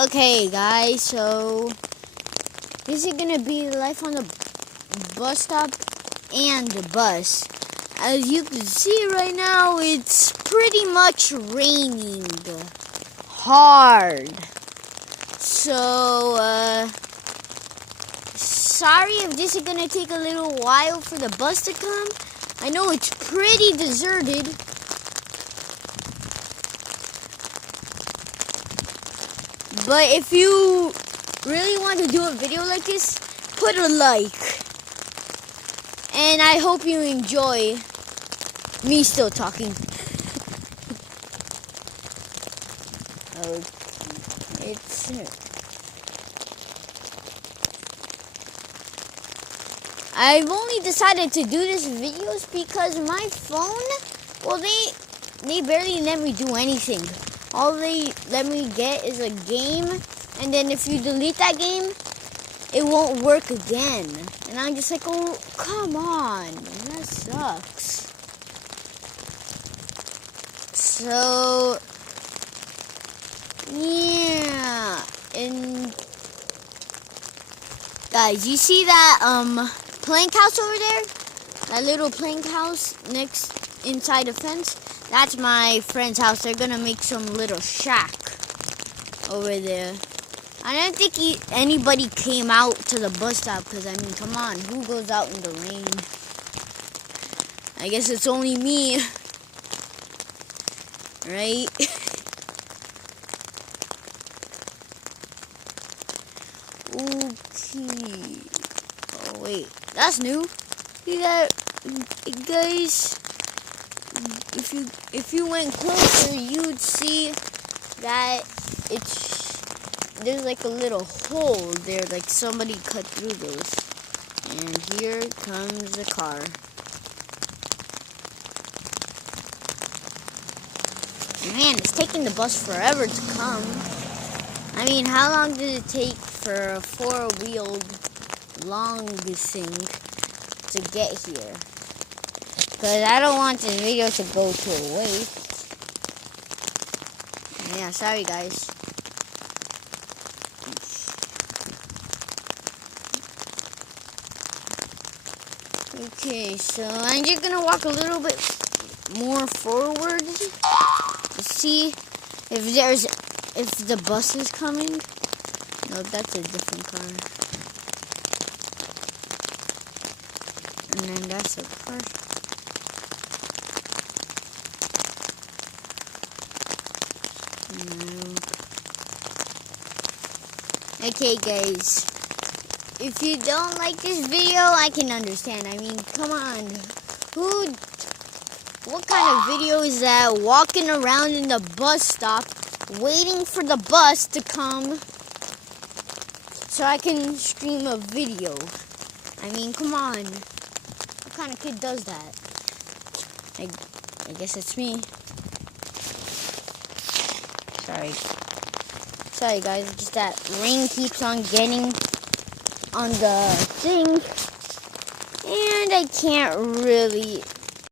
Okay, guys, so this is gonna be life on the bus stop and the bus. As you can see right now, it's pretty much raining hard. So, sorry if this is gonna take a little while for the bus to come. I know it's pretty deserted. But if you really want to do a video like this, put a like. And I hope you enjoy me still talking. Okay, I've only decided to do this videos because my phone, well, they barely let me do anything. All they let me get is a game, and then if you delete that game, it won't work again. And I'm just like, oh, come on, that sucks. So, yeah, and guys, you see that plank house over there? That little plank house inside the fence? That's my friend's house. They're gonna make some little shack over there. I don't think anybody came out to the bus stop because, I mean, come on, who goes out in the rain? I guess it's only me, right? Okay. Oh, wait, that's new. See that, guys? If you went closer, you'd see that there's like a little hole there, like somebody cut through those. And here comes the car. Man, it's taking the bus forever to come. I mean, how long did it take for a four-wheeled long thing to get here? Because I don't want this video to go to a waste. Yeah, sorry guys. Okay, so I'm just gonna walk a little bit more forward to see if the bus is coming. No, that's a different car. And then that's a car. Okay, guys. If you don't like this video, I can understand. I mean, come on. What kind of video is that? Walking around in the bus stop, waiting for the bus to come so I can stream a video. I mean, come on. What kind of kid does that? I guess it's me. Sorry guys, just that rain keeps on getting on the thing, and I can't really